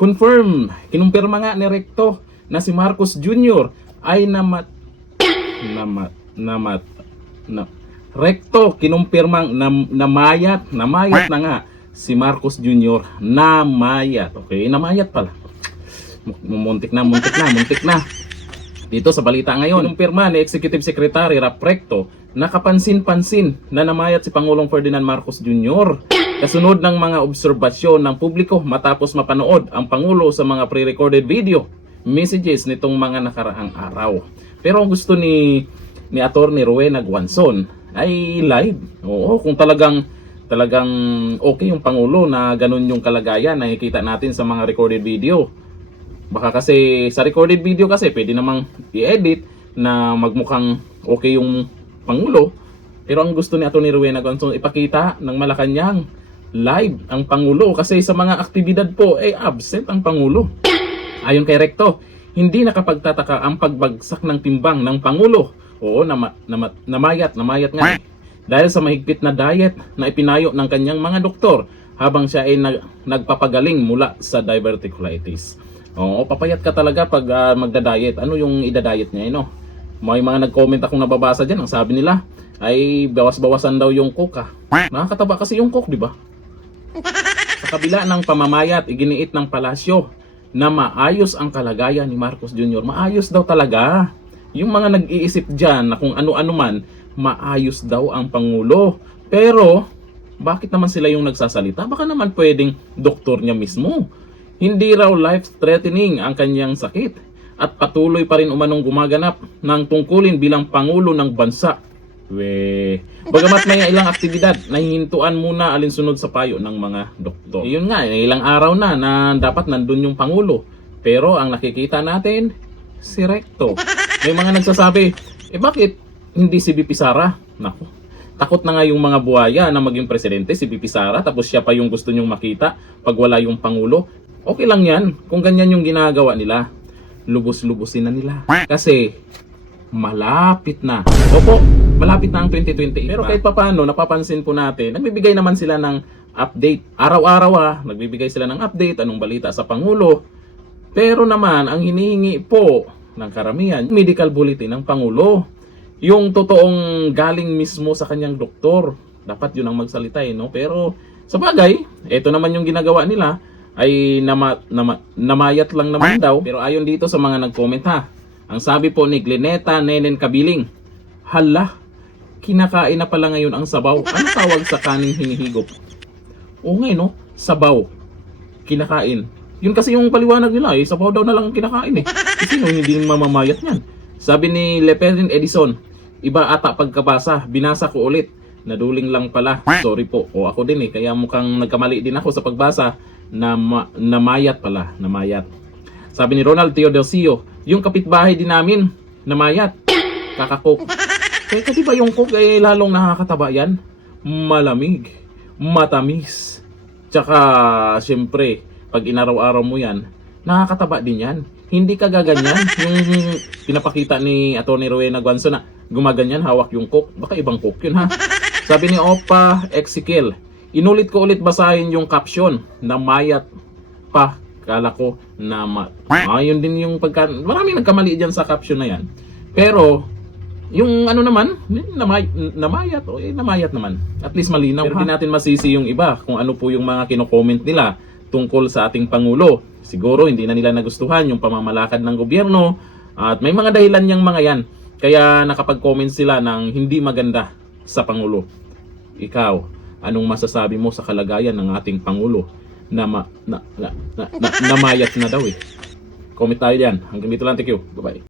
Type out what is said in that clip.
confirm, kinumpirma nga ni Recto na si Marcos Jr. ay Recto kinumpirmang namayat na nga si Marcos Jr. namayat. Okay, namayat pala. Muntik na. Dito sa balita ngayon, kinumpirma ni Executive Secretary Rap Recto na kapansin-pansin na namayat si Pangulong Ferdinand Marcos Jr. kasunod ng mga obserbasyon ng publiko matapos mapanood ang Pangulo sa mga pre-recorded video messages nitong mga nakaraang araw. Pero ang gusto ni Attorney Rowena Guanzon ay live. Oo, kung talagang okay yung Pangulo na ganun yung kalagayan na nakikita natin sa mga recorded video. Baka kasi sa recorded video kasi pwede namang i-edit na magmukhang okay yung Pangulo. Pero ang gusto ni Atty. Rowena Guanzon ipakita ng Malacanang live ang Pangulo kasi sa mga aktibidad po ay absent ang Pangulo. Ayon kay Recto, hindi nakapagtataka ang pagbagsak ng timbang ng Pangulo. Oo, namayat nga dahil sa mahigpit na diet na ipinayo ng kanyang mga doktor habang siya ay nagpapagaling mula sa diverticulitis. Oo, papayat ka talaga pag magda-diet. Ano yung ida-diet niya, no? May mga nag-comment akong nababasa diyan, ang sabi nila ay bawas-bawasan daw yung coke. Nakakataba kasi yung coke, di ba? Sa kabila ng pamamayat, iginiit ng palasyo na maayos ang kalagayan ni Marcos Jr. Maayos daw talaga. Yung mga nag-iisip diyan na kung ano-ano man, maayos daw ang Pangulo. Pero bakit naman sila yung nagsasalita? Baka naman pwedeng doktor niya mismo. Hindi raw life-threatening ang kanyang sakit at patuloy pa rin umanong gumaganap ng tungkulin bilang Pangulo ng bansa. Bagamat may ilang aktibidad, nahihintuan muna alinsunod sa payo ng mga doktor. Yun nga, ilang araw na dapat nandun yung Pangulo. Pero ang nakikita natin, si Recto. May mga nagsasabi, bakit hindi si BP Sara? Naku, takot na nga yung mga buhaya na maging presidente, si BP Sara, tapos siya pa yung gusto nyong makita pag wala yung Pangulo. Okay lang yan kung ganyan yung ginagawa nila. Lubos-lubusin na nila. Kasi malapit na. Opo, malapit na ang 2028. Pero kahit papaano, napapansin po natin, nagbibigay naman sila ng update. Araw-araw nagbibigay sila ng update, anong balita sa Pangulo. Pero naman, ang hinihingi po ng karamihan, medical bulletin ng Pangulo. Yung totoong galing mismo sa kanyang doktor. Dapat yun ang magsalita, no? Pero sa bagay, ito naman yung ginagawa nila, ay namayat lang naman daw. Pero ayon dito sa mga nag-comment ang sabi po ni Gleneta Nenen Kabiling, hala, kinakain na pala ngayon ang sabaw. Ano tawag sa kaning hinihigop? Oo nga, no? Sabaw. Kinakain. Yun kasi yung paliwanag nila, sabaw daw na lang kinakain Kasi hindi mamamayat yan. Sabi ni Leperin Edison, iba ata pagkabasa, binasa ko ulit. Naduling lang pala. Sorry po. O ako din kaya mukhang nagkamali din ako sa pagbasa. Namayat pala, namayat. Sabi ni Ronald Teodosio, yung kapitbahay din namin, namayat. Kakakok. Kaya di ba yung coke lalong nakakataba yan? Malamig, matamis. Tsaka, syempre, pag inaraw-araw mo yan, nakakataba din yan. Hindi ka gaganyan. Yung pinapakita ni Atty. Rowena Guanzon na gumaganyan, hawak yung coke. Baka ibang coke yun Sabi ni Opa Ezekiel, inulit ko ulit basahin yung caption, namayat pa. Kala ko na yun din yung maraming nagkamali dyan sa caption na yan. Pero yung ano naman, namayat namayat naman. At least malinaw. Pero di natin masisi yung iba kung ano po yung mga kino-comment nila tungkol sa ating Pangulo. Siguro hindi na nila nagustuhan yung pamamalakad ng gobyerno at may mga dahilan yang mga yan. Kaya nakapag-comment sila ng hindi maganda sa Pangulo. Ikaw, anong masasabi mo sa kalagayan ng ating Pangulo na namayat na daw Comment tayo dyan. Hanggang dito lang, thank you. Bye-bye.